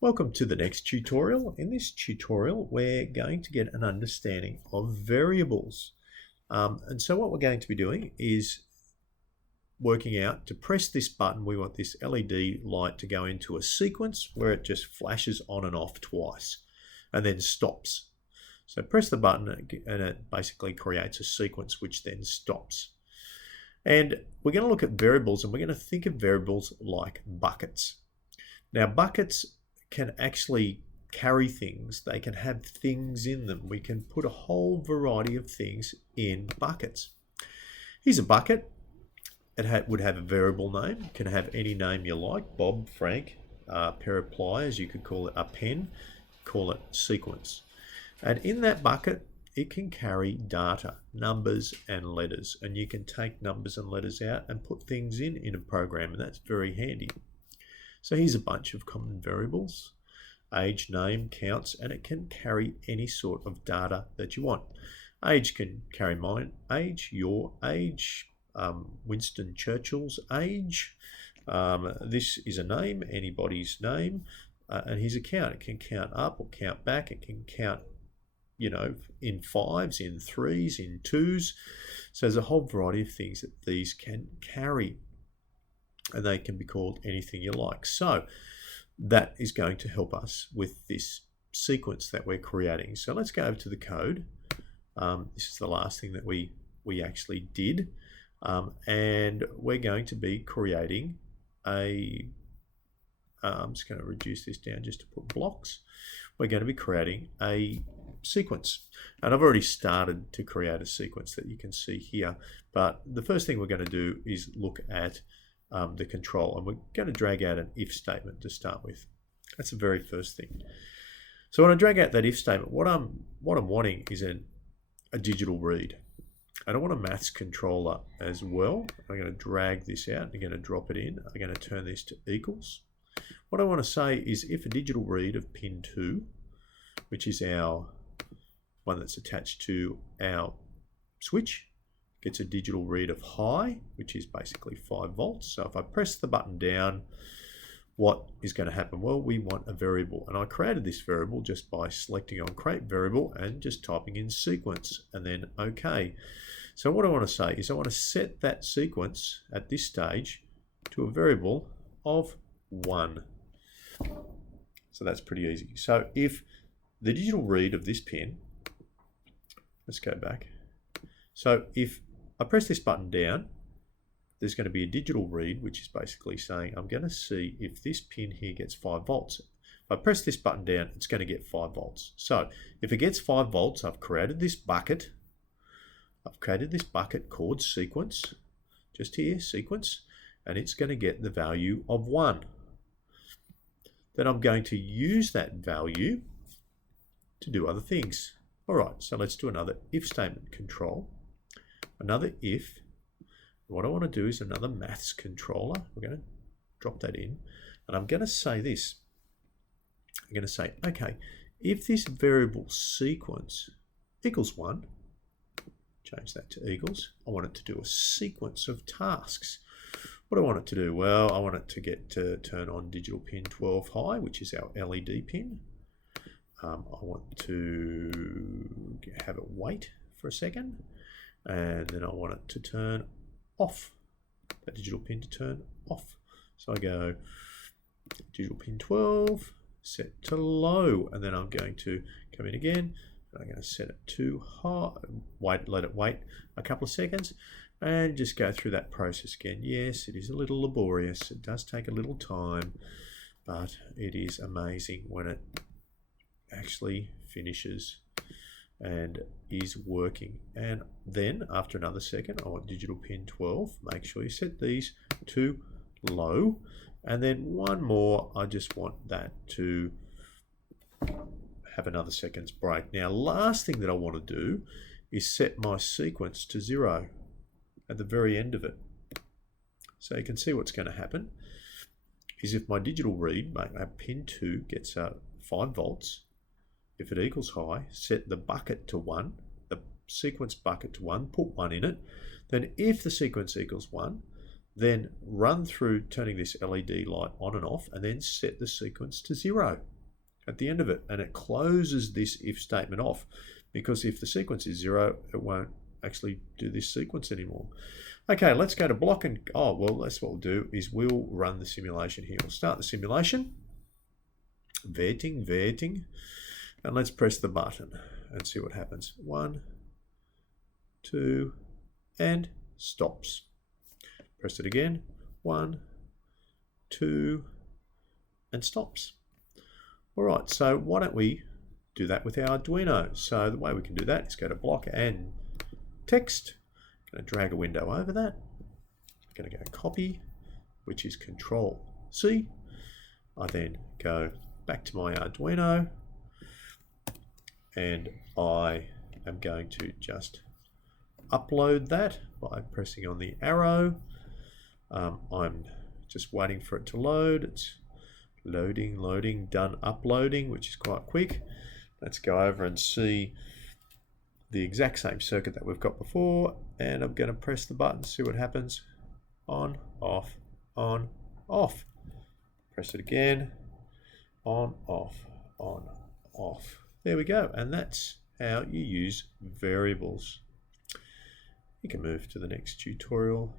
Welcome to the next tutorial. In this tutorial, we're going to get an understanding of variables. And so what we're going to be doing is working out to press this button, we want this LED light to go into a sequence where it just flashes on and off twice and then stops. So press the button and it basically creates a sequence which then stops. And we're going to look at variables, and we're going to think of variables like buckets. Now, buckets can actually carry things. They can have things in them. We can put a whole variety of things in buckets. Here's a bucket. It would have a variable name. It can have any name you like. Bob, Frank, a pair of pliers. You could call it a pen. Call it sequence. And in that bucket, it can carry data, numbers and letters. And you can take numbers and letters out and put things in a program, and that's very handy. So here's a bunch of common variables: age, name, counts, and it can carry any sort of data that you want. Age can carry mine age, your age, Winston Churchill's age. This is a name, anybody's name, and here's a count. It can count up or count back. It can count, in fives, in threes, in twos. So there's a whole variety of things that these can carry, and they can be called anything you like. So that is going to help us with this sequence that we're creating. So let's go over to the code. This is the last thing that we actually did. And we're going to be creating I'm just going to reduce this down just to put blocks. We're going to be creating a sequence. And I've already started to create a sequence that you can see here. But the first thing we're going to do is look at the control, and we're going to drag out an if statement to start with. That's the very first thing. So when I drag out that if statement, what I'm wanting is a digital read. And I want a maths controller as well. I'm going to drag this out. I'm going to drop it in. I'm going to turn this to equals. What I want to say is if a digital read of pin 2, which is our one that's attached to our switch, gets a digital read of high, which is basically 5 volts. So if I press the button down, what is going to happen? Well, we want a variable, and I created this variable just by selecting on create variable and just typing in sequence and then OK. So what I want to say is I want to set that sequence at this stage to a variable of 1. So that's pretty easy. So if the digital read of this pin, let's go back. So if I press this button down, there's going to be a digital read, which is basically saying I'm going to see if this pin here gets 5 volts. If I press this button down, it's going to get 5 volts. So if it gets 5 volts, I've created this bucket. I've created this bucket called sequence, just here, sequence, and it's going to get the value of 1. Then I'm going to use that value to do other things. All right, so let's do another if statement control. Another if. What I want to do is another maths controller. We're going to drop that in, and I'm going to say this. I'm going to say, okay, if this variable sequence equals 1, change that to equals, I want it to do a sequence of tasks. What do I want it to do? Well, I want it to get to turn on digital pin 12 high, which is our LED pin. I want to have it wait for a second, and then I want it to turn off, that digital pin to turn off. So I go digital pin 12, set to low, and then I'm going to come in again, and I'm going to set it to high, let it wait a couple of seconds, and just go through that process again. Yes, it is a little laborious, it does take a little time, but it is amazing when it actually finishes and is working. And then after another second, I want digital pin 12. Make sure you set these to low, and then one more, I just want that to have another second's break. Now, last thing that I want to do is set my sequence to 0 at the very end of it. So you can see what's going to happen is if my digital read, pin 2 gets 5 volts, if it equals high, set the bucket to 1, the sequence bucket to 1, put 1 in it. Then if the sequence equals 1, then run through turning this LED light on and off, and then set the sequence to 0 at the end of it. And it closes this if statement off, because if the sequence is 0, it won't actually do this sequence anymore. Okay, let's go to block and, oh, well, that's what we'll do is we'll run the simulation here. We'll start the simulation, verting, and let's press the button and see what happens. 1, 2, and stops. Press it again, 1, 2, and stops. All right, so why don't we do that with our Arduino? So the way we can do that is go to block and text. I'm going to drag a window over that. I'm going to go copy, which is Control C. I then go back to my Arduino, and I am going to just upload that by pressing on the arrow. I'm just waiting for it to load. It's loading, done uploading, which is quite quick. Let's go over and see the exact same circuit that we've got before, and I'm going to press the button, see what happens. On, off, on, off. Press it again. On, off, on, off. There we go, and that's how you use variables. You can move to the next tutorial.